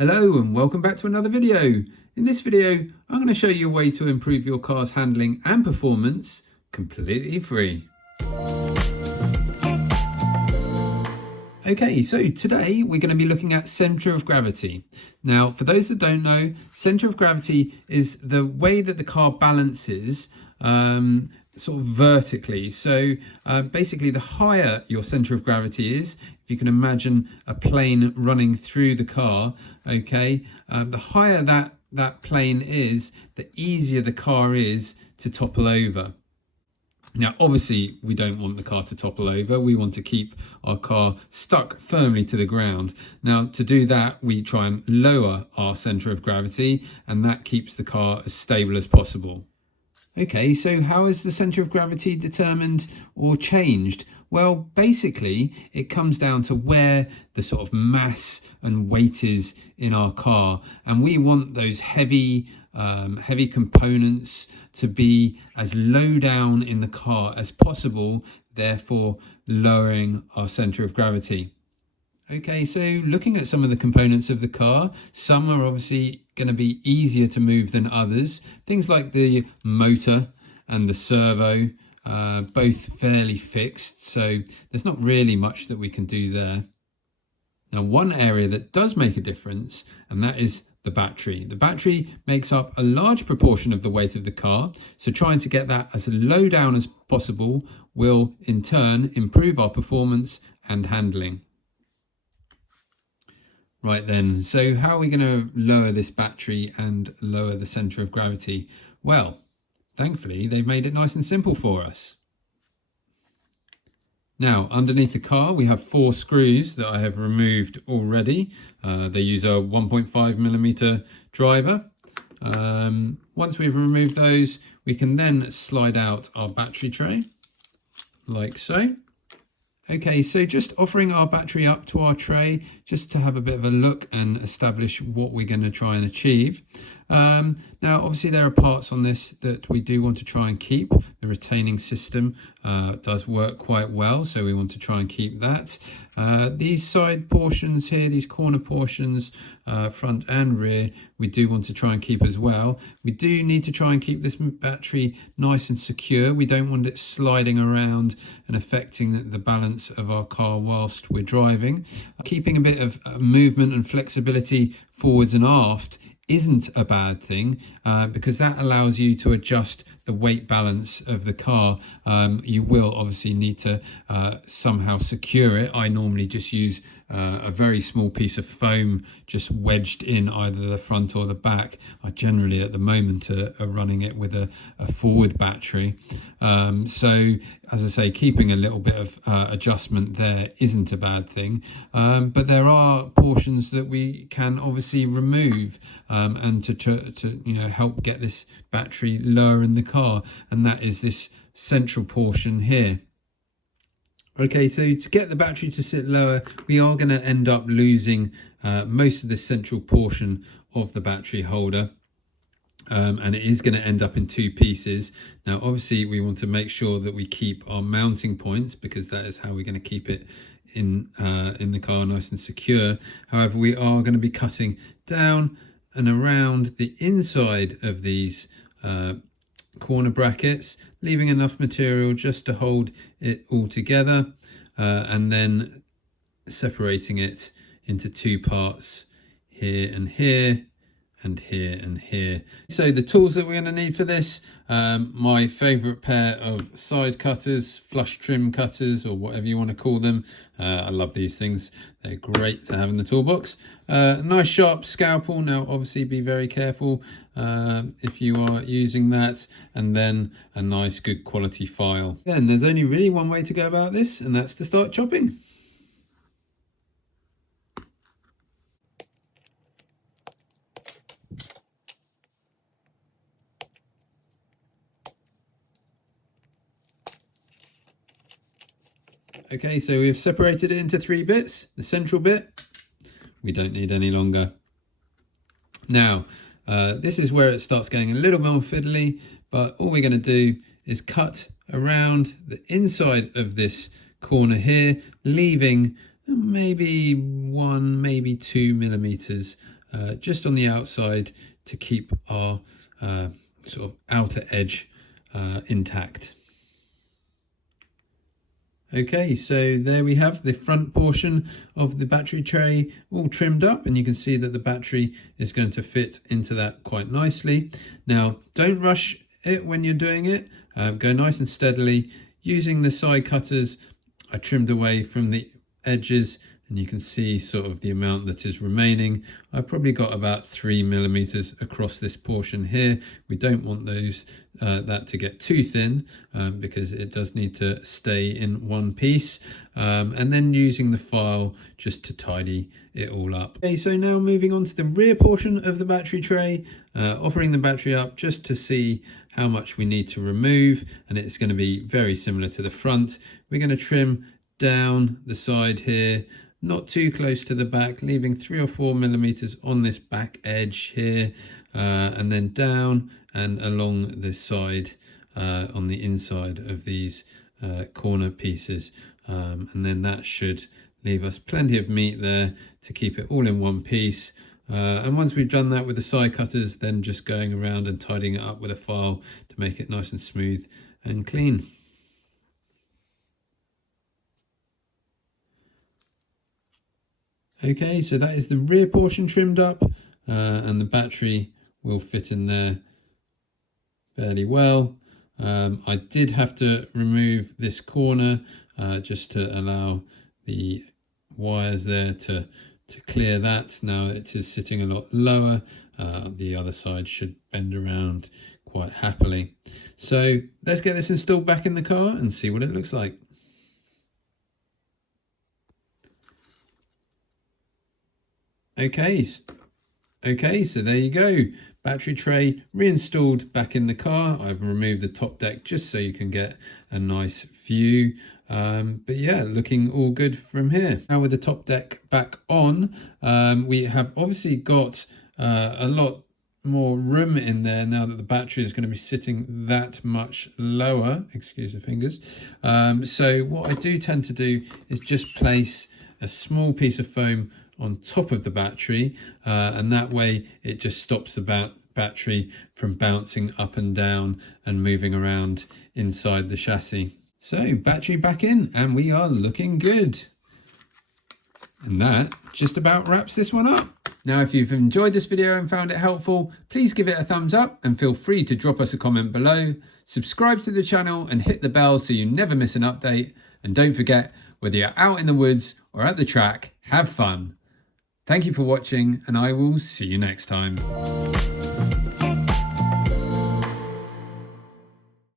Hello and welcome back to another video. In this video, I'm going to show you a way to improve your car's handling and performance completely free. Okay, so today we're going to be looking at center of gravity. Now, for those that don't know, center of gravity is the way that the car balances sort of vertically. So basically, the higher your center of gravity is, if you can imagine a plane running through the car, okay, the higher that plane is, the easier the car is to topple over. Now, obviously, we don't want the car to topple over. We want to keep our car stuck firmly to the ground. Now, to do that, we try and lower our center of gravity, and that keeps the car as stable as possible. Okay, so how is the center of gravity determined or changed? Well, basically, it comes down to where the sort of mass and weight is in our car. And we want those heavy components to be as low down in the car as possible, therefore lowering our center of gravity. Okay, so looking at some of the components of the car, some are obviously going to be easier to move than others. Things like the motor and the servo, both fairly fixed, so there's not really much that we can do there. Now, one area that does make a difference, and that is the battery. The battery makes up a large proportion of the weight of the car, so trying to get that as low down as possible will in turn improve our performance and handling. Right then, so how are we going to lower this battery and lower the center of gravity? Well, thankfully, they've made it nice and simple for us. Now, underneath the car, we have 4 screws that I have removed already. They use a 1.5mm driver. Once we've removed those, we can then slide out our battery tray, like so. Okay, so just offering our battery up to our tray, just to have a bit of a look and establish what we're going to try and achieve. Now, obviously, there are parts on this that we do want to try and keep. The retaining system does work quite well, so we want to try and keep that. These side portions here, these corner portions, front and rear, we do want to try and keep as well. We do need to try and keep this battery nice and secure. We don't want it sliding around and affecting the balance of our car whilst we're driving. Keeping a bit of movement and flexibility forwards and aft isn't a bad thing, because that allows you to adjust the weight balance of the car. You will obviously need to somehow secure it. I normally just use a very small piece of foam just wedged in either the front or the back. I generally at the moment are running it with a forward battery. So as I say, keeping a little bit of adjustment there isn't a bad thing. But there are portions that we can obviously remove and to help get this battery lower in the car, and that is this central portion here. Okay, so to get the battery to sit lower, we are going to end up losing most of the central portion of the battery holder. And it is going to end up in 2 pieces. Now, obviously, we want to make sure that we keep our mounting points, because that is how we're going to keep it in the car nice and secure. However, we are going to be cutting down and around the inside of these corner brackets, leaving enough material just to hold it all together, and then separating it into 2 parts, here and here, and here and here. So the tools that we're going to need for this, my favorite pair of side cutters, flush trim cutters, or whatever you want to call them. I love these things. They're great to have in the toolbox. A nice sharp scalpel. Now, obviously, be very careful if you are using that. And then a nice, good quality file. Then there's only really one way to go about this, and that's to start chopping. Okay, so we've separated it into 3 bits. The central bit, we don't need any longer. Now, this is where it starts getting a little more fiddly, but all we're going to do is cut around the inside of this corner here, leaving maybe 1, maybe 2 millimeters just on the outside to keep our sort of outer edge intact. Okay, so there we have the front portion of the battery tray all trimmed up, and you can see that the battery is going to fit into that quite nicely. Now, don't rush it when you're doing it. Go nice and steadily. Using the side cutters, I trimmed away from the edges, and you can see sort of the amount that is remaining. I've probably got about 3 millimeters across this portion here. We don't want that to get too thin because it does need to stay in one piece. And then using the file just to tidy it all up. Okay, so now moving on to the rear portion of the battery tray, offering the battery up just to see how much we need to remove, and it's going to be very similar to the front. We're going to trim down the side here, not too close to the back, leaving 3 or 4 millimeters on this back edge here, and then down and along the side on the inside of these corner pieces, and then that should leave us plenty of meat there to keep it all in one piece. And once we've done that with the side cutters, then just going around and tidying it up with a file to make it nice and smooth and clean. Okay, so that is the rear portion trimmed up, and the battery will fit in there fairly well. I did have to remove this corner just to allow the wires there to clear that. Now it is sitting a lot lower. The other side should bend around quite happily. So let's get this installed back in the car and see what it looks like. Okay, so there you go. Battery tray reinstalled back in the car. I've removed the top deck just so you can get a nice view. But yeah, looking all good from here. Now with the top deck back on, we have obviously got a lot more room in there now that the battery is going to be sitting that much lower. Excuse the fingers. So what I do tend to do is just place a small piece of foam on top of the battery, and that way it just stops the battery from bouncing up and down and moving around inside the chassis. So battery back in, and we are looking good. And that just about wraps this one up. Now, if you've enjoyed this video and found it helpful, please give it a thumbs up and feel free to drop us a comment below. Subscribe to the channel and hit the bell so you never miss an update. And don't forget, whether you're out in the woods or at the track, have fun. Thank you for watching, and I will see you next time.